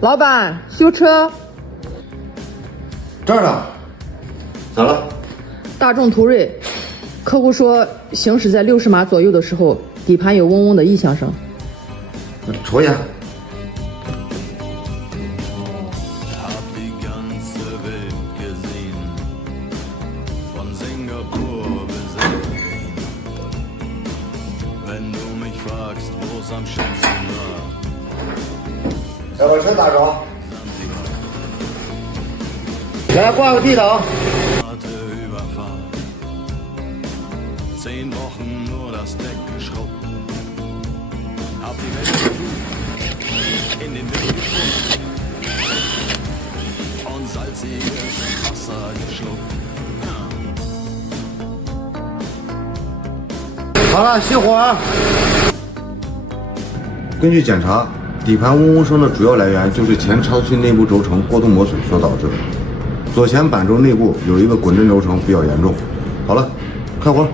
老板，修车。这儿呢。咋了？大众途锐，客户说行驶在60码左右的时候，底盘有嗡嗡的异响声。瞅一眼。要把车打着，来挂个 D 档。好了，熄火。根据检查，底盘嗡嗡声的主要来源就是前超气内部轴承过度磨损所导致的。左前板轴内部有一个滚震轴承比较严重。好了，开活。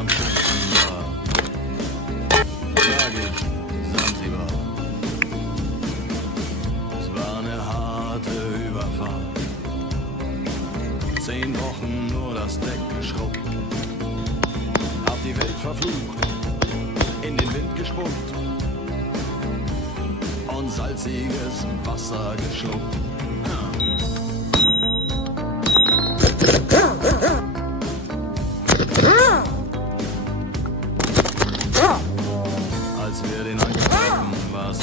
am schönsten war, sag ich Sansibar. Es war eine harte Überfahrt, 10 Wochen nur das Deck geschrubbt, hab die Welt verflucht, in den Wind gespuckt und salziges Wasser geschluckt. Als wir den Anker hatten, war es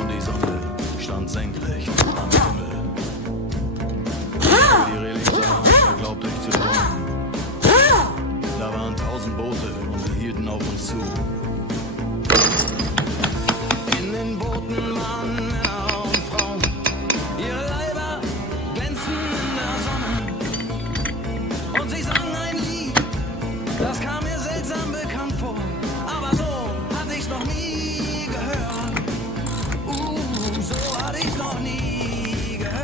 und die Sonne stand senkrecht am Himmel. Die Reling sah, glaubt euch zu träumen. und sie sang ein Lied. Das kam mir seltsam bekannt vor, aber so hatte ich's noch nie gehört. So hatte ich's noch nie gehört.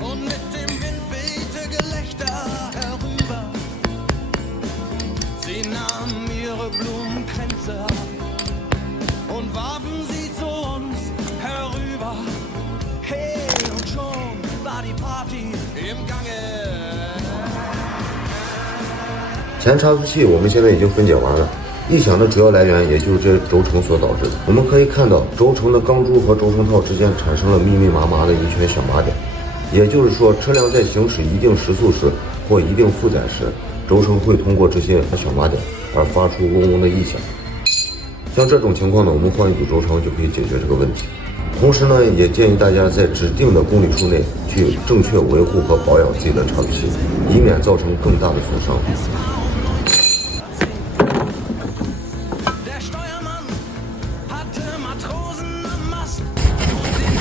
Und mit dem Wind wehte Gelächter herüber. Sie nahmen ihre Blumenkränze ab und warfen sie zu uns herüber. Hey, und schon war die Party im Gange. 前差速器我们现在已经分解完了，异响的主要来源也就是这轴承所导致的。我们可以看到轴承的钢珠和轴承套之间产生了密密麻麻的一圈小麻点，也就是说车辆在行驶一定时速时或一定负载时，轴承会通过这些小麻点而发出嗡嗡的异响。像这种情况呢，我们换一组轴承就可以解决这个问题。同时呢，也建议大家在指定的公里数内去正确维护和保养自己的差速器，以免造成更大的损伤。Der Steuermann hatte Matrosen am Mast und den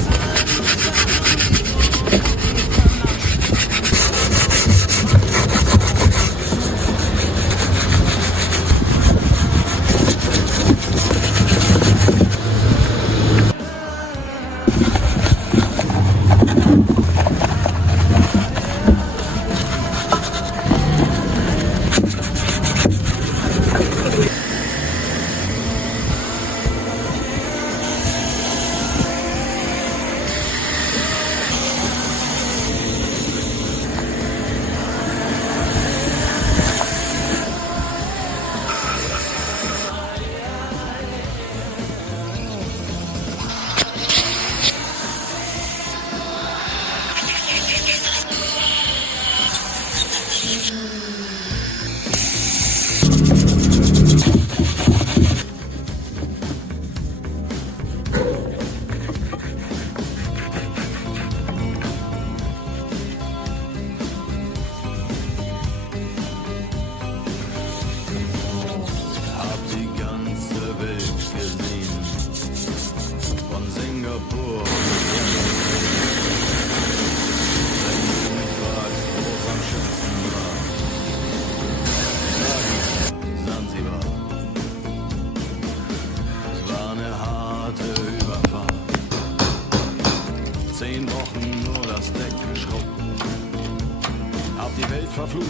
die Welt verflucht,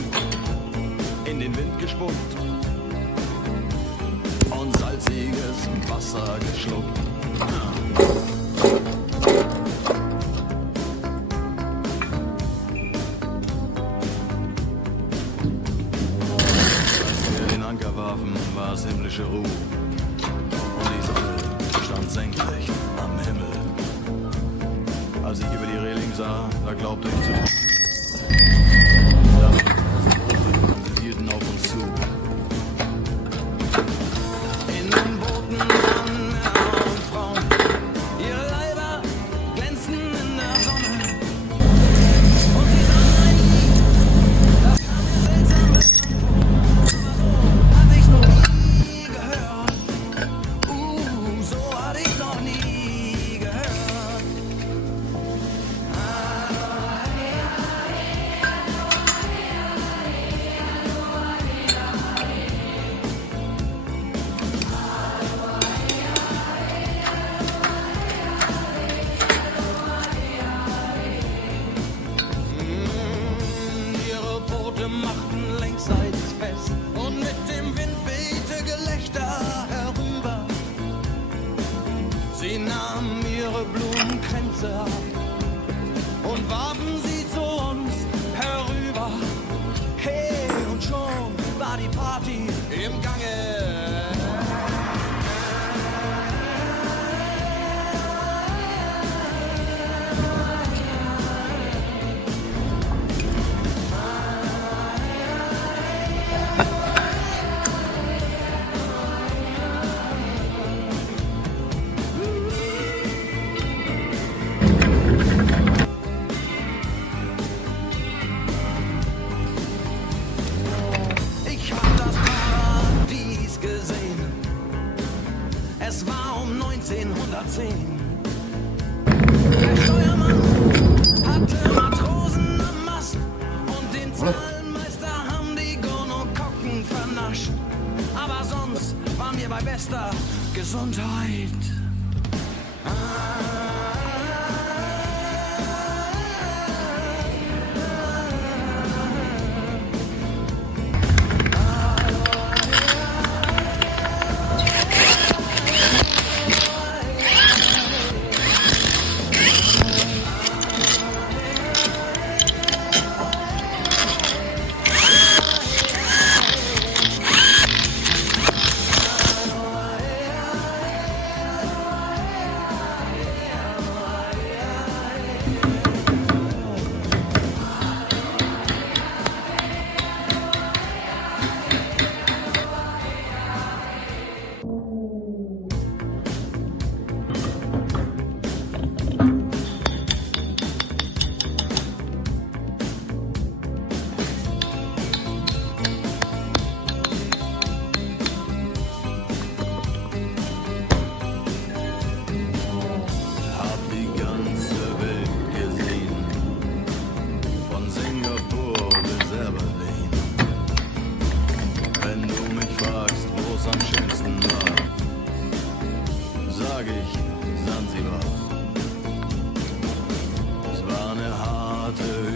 in den Wind gespuckt und salziges Wasser geschluckt. Als wir den Anker warfen, war es himmlische Ruhe und die Sonne stand senkrecht am Himmel. Als ich über die Reling sah, da glaubte ich zu. Sie hielten auf uns zu. In den Booten waren Männer und Frauen. Ihre Leiber glänzten in der Sonne. Und sie sangen ein Lied, das kam mir seltsam bekannt vor. Aber so hatte ich noch nie gehört. So hatte ich noch nie gehört. Ihre Boote machten längsseits fest und mit dem Wind wehte Gelächter herüber. Sie nahmen ihre Blumenkränze ab und warfen sie zu uns herüber. Hey, und schon war die Party im Gange. war um 1910. Der Steuermann hatte Matrosen am Mast und den Zahlenmeister haben die Gonokokken vernascht. Aber sonst waren wir bei bester Gesundheit.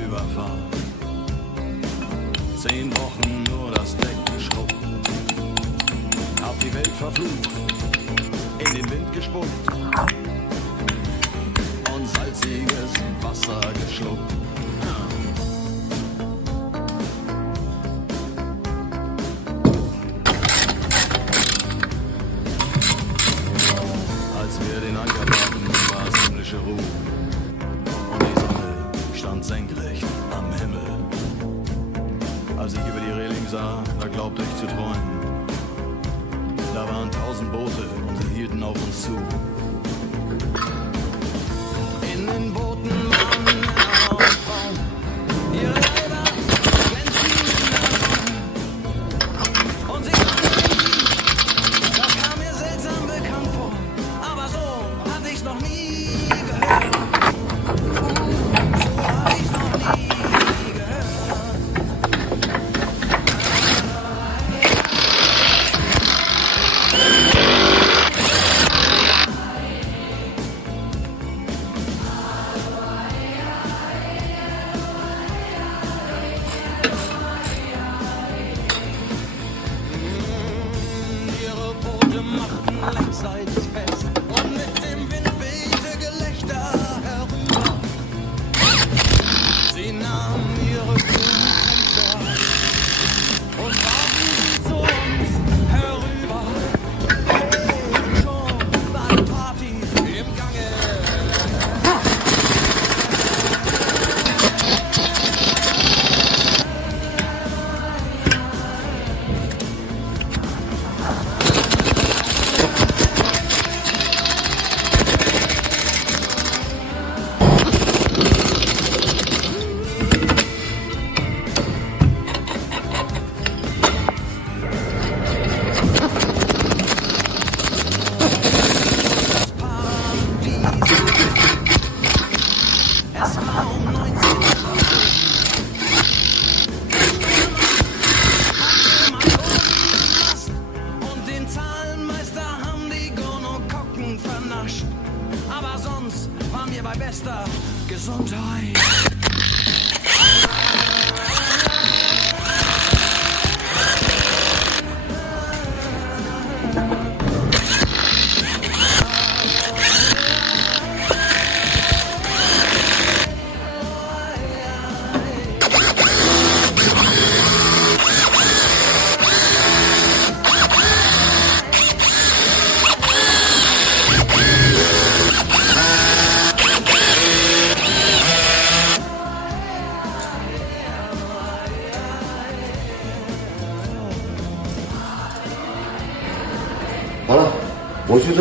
Überfahrt. 10 Wochen nur das Deck geschrubbt, hab die Welt verflucht, in den Wind gespuckt und salziges Wasser geschluckt. Als wir den Anker bauten, war es himmlische Ruhe und die Sonne stand senkrecht am Himmel. Als ich über die Reling sah, da glaubte ich zu träumen. Da waren 1000 Boote und sie hielten auf uns zu. In den Booten waren Männer und Frauen, ihre Leiber glänzten in der Sonne. Und sie waren irgendwie, das kam mir seltsam bekannt vor, aber so hatte ich's noch nie gehört. So hab ich's noch nie gehört. Ihre Boote machten längsseits fest und mit dem Wind wehte Gelächter herüber. Sie nahmen ihre Blumenkränze und warfen sie zu uns herüber. Hey, schon war die Party im Gange. Es war um 19 und den Zahlenmeister haben die Gonokokken vernascht. Aber sonst waren wir bei bester Gesundheit.好了，我去这。